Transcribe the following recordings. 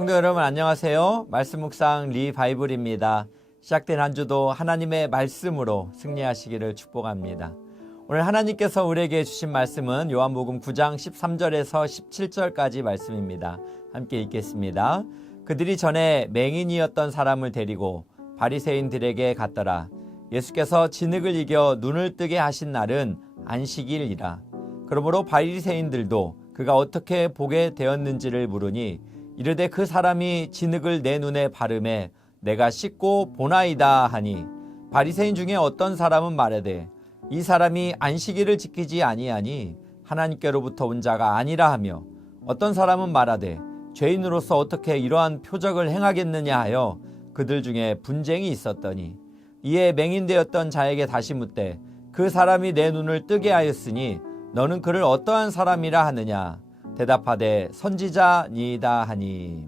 성도 여러분 안녕하세요. 말씀 묵상 리바이블입니다. 시작된 한 주도 하나님의 말씀으로 승리하시기를 축복합니다. 오늘 하나님께서 우리에게 주신 말씀은 요한복음 9장 13절에서 17절까지 말씀입니다. 함께 읽겠습니다. 그들이 전에 맹인이었던 사람을 데리고 바리새인들에게 갔더라. 예수께서 진흙을 이겨 눈을 뜨게 하신 날은 안식일이라. 그러므로 바리새인들도 그가 어떻게 보게 되었는지를 물으니 이르되 그 사람이 진흙을 내 눈에 바르매 내가 씻고 보나이다 하니, 바리새인 중에 어떤 사람은 말하되 이 사람이 안식일을 지키지 아니하니 하나님께로부터 온 자가 아니라 하며, 어떤 사람은 말하되 죄인으로서 어떻게 이러한 표적을 행하겠느냐 하여 그들 중에 분쟁이 있었더니, 이에 맹인되었던 자에게 다시 묻되 그 사람이 내 눈을 뜨게 하였으니 너는 그를 어떠한 사람이라 하느냐. 대답하되 선지자니이다 하니.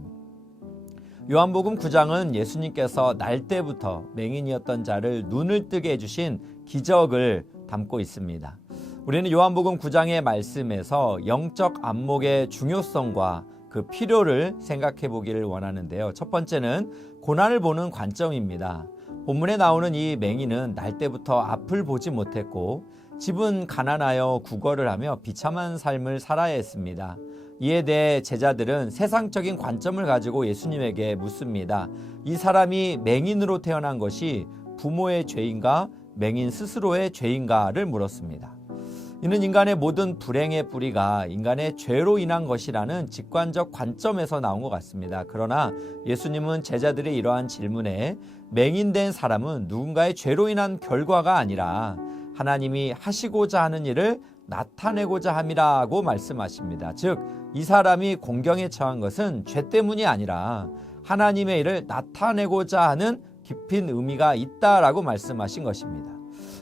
요한복음 9장은 예수님께서 날 때부터 맹인이었던 자를 눈을 뜨게 해주신 기적을 담고 있습니다. 우리는 요한복음 9장의 말씀에서 영적 안목의 중요성과 그 필요를 생각해 보기를 원하는데요. 첫 번째는 고난을 보는 관점입니다. 본문에 나오는 이 맹인은 날 때부터 앞을 보지 못했고 집은 가난하여 구걸을 하며 비참한 삶을 살아야 했습니다. 이에 대해 제자들은 세상적인 관점을 가지고 예수님에게 묻습니다. 이 사람이 맹인으로 태어난 것이 부모의 죄인가 맹인 스스로의 죄인가를 물었습니다. 이는 인간의 모든 불행의 뿌리가 인간의 죄로 인한 것이라는 직관적 관점에서 나온 것 같습니다. 그러나 예수님은 제자들의 이러한 질문에 맹인된 사람은 누군가의 죄로 인한 결과가 아니라 하나님이 하시고자 하는 일을 나타내고자 함이라고 말씀하십니다. 즉, 이 사람이 공경에 처한 것은 죄 때문이 아니라 하나님의 일을 나타내고자 하는 깊은 의미가 있다라고 말씀하신 것입니다.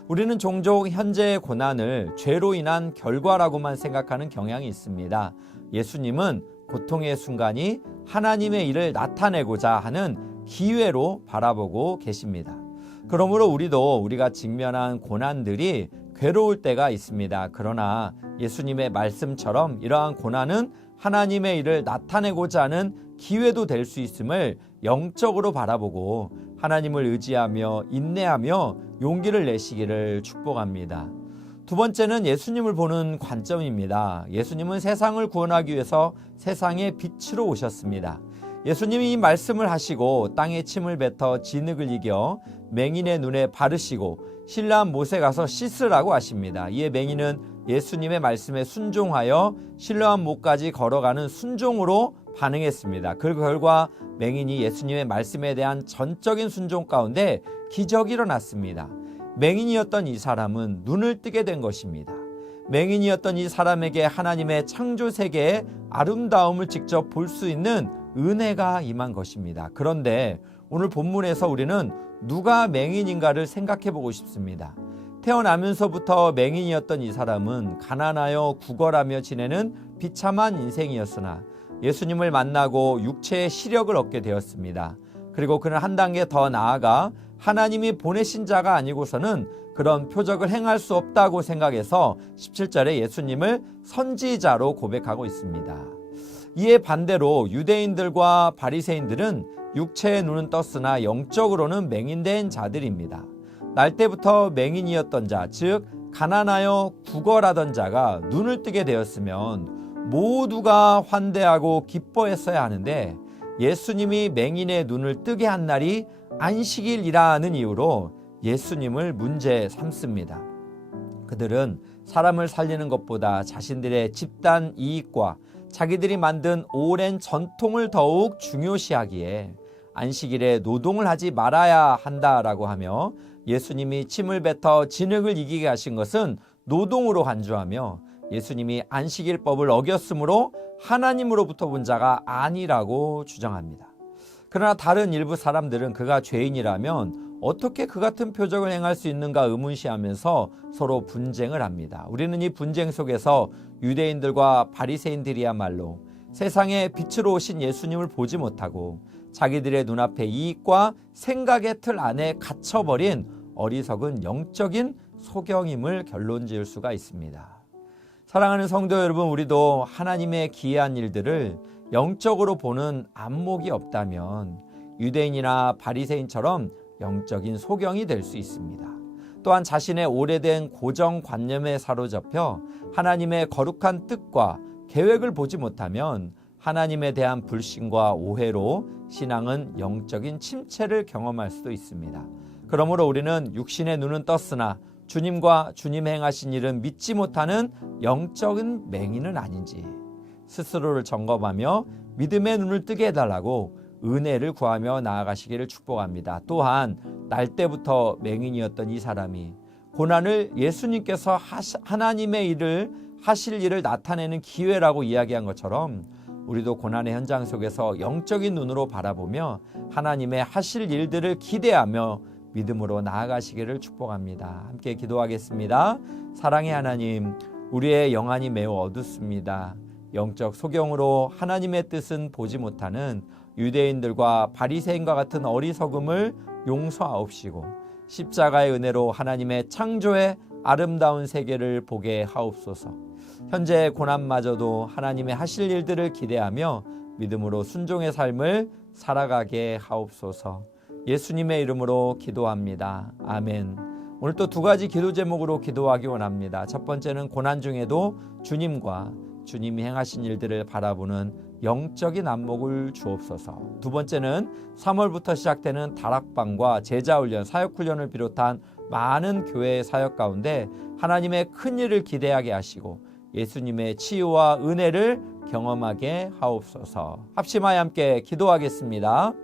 우리는 종종 현재의 고난을 죄로 인한 결과라고만 생각하는 경향이 있습니다. 예수님은 고통의 순간이 하나님의 일을 나타내고자 하는 기회로 바라보고 계십니다. 그러므로 우리가 직면한 고난들이 괴로울 때가 있습니다. 그러나 예수님의 말씀처럼 이러한 고난은 하나님의 일을 나타내고자 하는 기회도 될 수 있음을 영적으로 바라보고 하나님을 의지하며 인내하며 용기를 내시기를 축복합니다. 두 번째는 예수님을 보는 관점입니다. 예수님은 세상을 구원하기 위해서 세상의 빛으로 오셨습니다. 예수님이 이 말씀을 하시고 땅에 침을 뱉어 진흙을 이겨 맹인의 눈에 바르시고 신라한 못에 가서 씻으라고 하십니다. 이에 맹인은 예수님의 말씀에 순종하여 신라한 못까지 걸어가는 순종으로 반응했습니다. 그 결과 맹인이 예수님의 말씀에 대한 전적인 순종 가운데 기적이 일어났습니다. 맹인이었던 이 사람은 눈을 뜨게 된 것입니다. 맹인이었던 이 사람에게 하나님의 창조 세계의 아름다움을 직접 볼 수 있는 은혜가 임한 것입니다. 그런데 오늘 본문에서 우리는 누가 맹인인가를 생각해 보고 싶습니다. 태어나면서부터 맹인이었던 이 사람은 가난하여 구걸하며 지내는 비참한 인생이었으나 예수님을 만나고 육체의 시력을 얻게 되었습니다. 그리고 그는 한 단계 더 나아가 하나님이 보내신 자가 아니고서는 그런 표적을 행할 수 없다고 생각해서 17절에 예수님을 선지자로 고백하고 있습니다. 이에 반대로 유대인들과 바리새인들은 육체의 눈은 떴으나 영적으로는 맹인된 자들입니다. 날 때부터 맹인이었던 자, 즉 가난하여 구걸하던 자가 눈을 뜨게 되었으면 모두가 환대하고 기뻐했어야 하는데, 예수님이 맹인의 눈을 뜨게 한 날이 안식일이라는 이유로 예수님을 문제 삼습니다. 그들은 사람을 살리는 것보다 자신들의 집단 이익과 자기들이 만든 오랜 전통을 더욱 중요시하기에 안식일에 노동을 하지 말아야 한다라고 하며, 예수님이 침을 뱉어 진흙을 이기게 하신 것은 노동으로 간주하며 예수님이 안식일법을 어겼으므로 하나님으로부터 본 자가 아니라고 주장합니다. 그러나 다른 일부 사람들은 그가 죄인이라면 어떻게 그 같은 표적을 행할 수 있는가 의문시하면서 서로 분쟁을 합니다. 우리는 이 분쟁 속에서 유대인들과 바리새인들이야말로 세상의 빛으로 오신 예수님을 보지 못하고 자기들의 눈앞에 이익과 생각의 틀 안에 갇혀버린 어리석은 영적인 소경임을 결론지을 수가 있습니다. 사랑하는 성도 여러분, 우리도 하나님의 기이한 일들을 영적으로 보는 안목이 없다면 유대인이나 바리새인처럼 영적인 소경이 될 수 있습니다. 또한 자신의 오래된 고정관념에 사로잡혀 하나님의 거룩한 뜻과 계획을 보지 못하면 하나님에 대한 불신과 오해로 신앙은 영적인 침체를 경험할 수도 있습니다. 그러므로 우리는 육신의 눈은 떴으나 주님과 주님 행하신 일은 믿지 못하는 영적인 맹인은 아닌지 스스로를 점검하며 믿음의 눈을 뜨게 해달라고 은혜를 구하며 나아가시기를 축복합니다. 또한 날 때부터 맹인이었던 이 사람이 고난을 예수님께서 하나님의 일을 하실 일을 나타내는 기회라고 이야기한 것처럼 우리도 고난의 현장 속에서 영적인 눈으로 바라보며 하나님의 하실 일들을 기대하며 믿음으로 나아가시기를 축복합니다. 함께 기도하겠습니다. 사랑의 하나님, 우리의 영안이 매우 어둡습니다. 영적 소경으로 하나님의 뜻은 보지 못하는 유대인들과 바리새인과 같은 어리석음을 용서하옵시고 십자가의 은혜로 하나님의 창조의 아름다운 세계를 보게 하옵소서. 현재의 고난마저도 하나님의 하실 일들을 기대하며 믿음으로 순종의 삶을 살아가게 하옵소서. 예수님의 이름으로 기도합니다. 아멘. 오늘 또 두 가지 기도 제목으로 기도하기 원합니다. 첫 번째는 고난 중에도 주님과 주님이 행하신 일들을 바라보는 영적인 안목을 주옵소서. 두 번째는 3월부터 시작되는 다락방과 제자훈련, 사역훈련을 비롯한 많은 교회의 사역 가운데 하나님의 큰 일을 기대하게 하시고 예수님의 치유와 은혜를 경험하게 하옵소서. 합심하여 함께 기도하겠습니다.